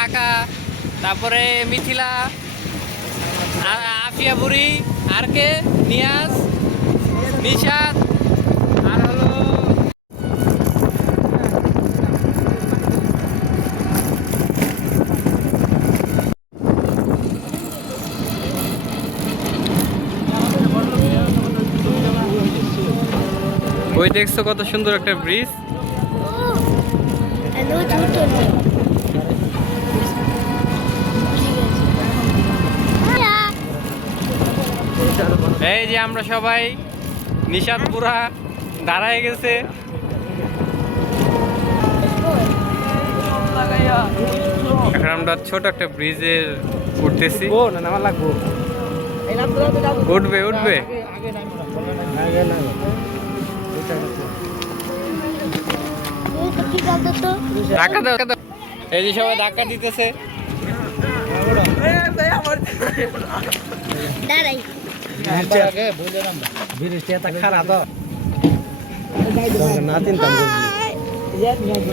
কাকা, তারপরে মিথিলা, আফিয়া বুড়ি, আর কে, নিয়াজ, নিশাদ, আর হলো ওই দেখছো কত সুন্দর একটা ব্রিজ। এই যে আমরা সবাই নিশাদপুরা দাঁড়ায় গেছে। এখন আমরা ছোট একটা ব্রিজের উঠতেছি। উঠবে উঠবে ধাক্কা দাও। এই যে সবাই ধাক্কা দিতেছে।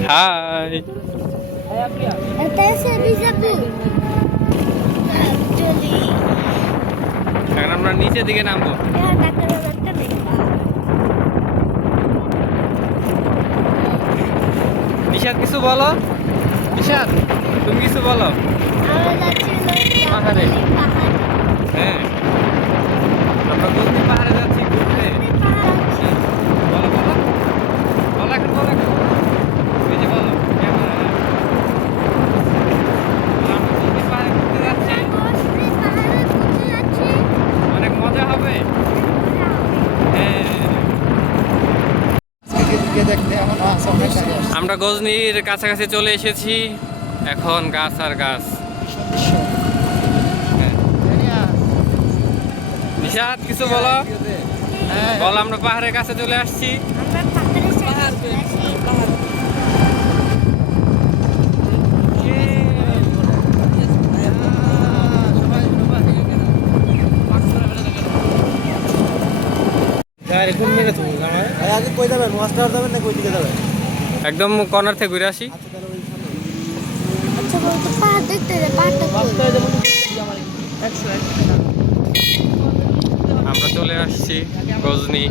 হাই, এখন আমরা নিচের দিকে নামবো। নিশাদ কিছু বলো। নিশাদ তুমি কিছু বলো। পাহাড়ে, হ্যাঁ আমরা গজনি পাহাড়ে যাচ্ছি ঘুরতে। বলো বলো বলো এখন বলো এখন। এই যে বলো আমরা গজনি পাহাড়ে ঘুরতে যাচ্ছি, অনেক মজা হবে। আমরা গজনির কাছাকাছি চলে এসেছি, এখন গাছ আর গাছ। নিশাদ কিছু বলো। বলো আমরা পাহাড়ের কাছে চলে আসছি। একদম কর্নার থেকে ঘুরে আসি। আমরা চলে আসছি গজনি।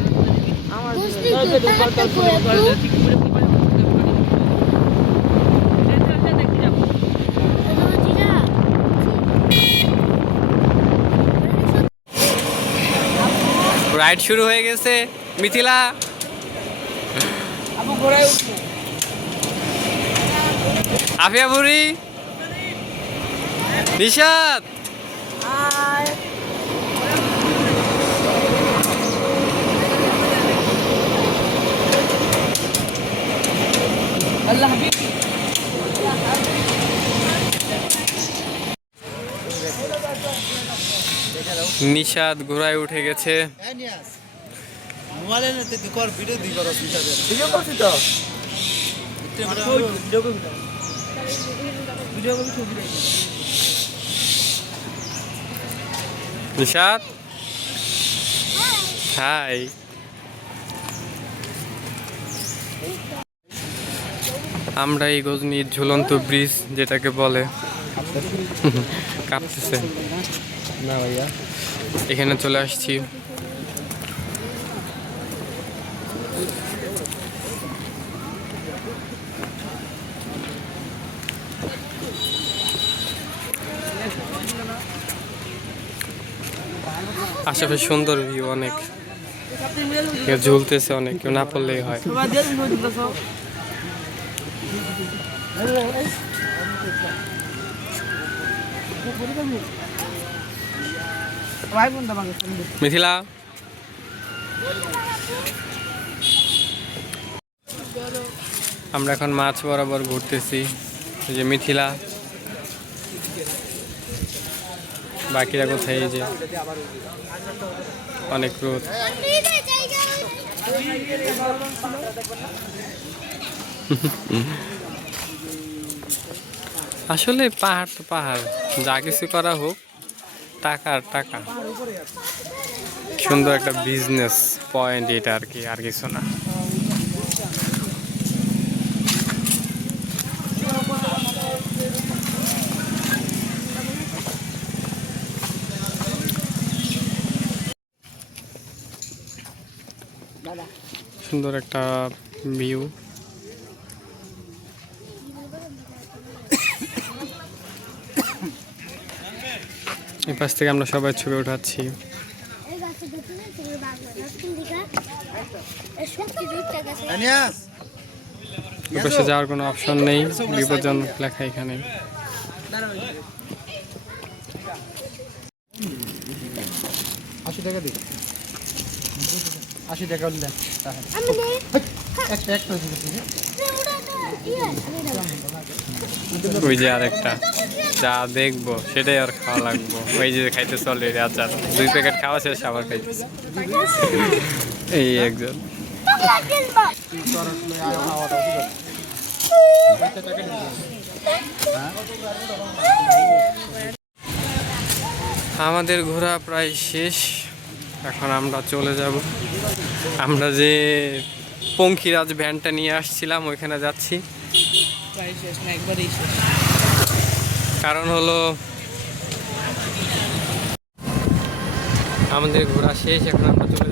রাইড শুরু হয়ে গেছে। মিথিলা আফিয়া বুড়ি, নিশাদ, নিশাদ ঘোড়ায় উঠে গেছে। নিশাদ হাই। আমরা এই গজনির ঝুলন্ত ব্রিজ যেটাকে বলে কাঁপতেছে না ভাইয়া, এখানে চলে আসছি। আশেপাশে সুন্দর ভিউ, অনেক কেউ ঝুলতেছে, অনেক কেউ না পড়লেই হয়। মিথিলা আমরা এখন মাছ বরাবর ঘুরতেছি। এই যে মিথিলা, বাকিরা কোথায়? এই যে অনেক রোদ। আসলে পাহাড় তো পাহাড়, যা কিছু করা হোক টাকা আর টাকা। সুন্দর একটা বিজনেস পয়েন্ট এটা আর কি, আর কিছু না। সুন্দর একটা ভিউ। এই পাশ থেকে আমরা সবাই ছবি উঠাচ্ছি। ওই পাশে যাওয়ার কোনো অপশন নেই, বিপজ্জনক লেখা এখানে। টাকা দিই 80 টাকা দিলেন ওই যে আরেকটা যা দেখবো সেটাই আর খাওয়া লাগবো। ওই যে খাইতে চলে আচার 2 প্যাকেট খাওয়া শেষ আবার খাইতেছে এই একজন। আমাদের ঘোরা প্রায় শেষ, এখন আমরা চলে যাব। আমরা যে পঙ্খিরাজ ভ্যানটা নিয়ে আসছিলাম ওইখানে যাচ্ছি। কারণ হলো আমাদের ঘোরা শেষ, এখন আমরা চলে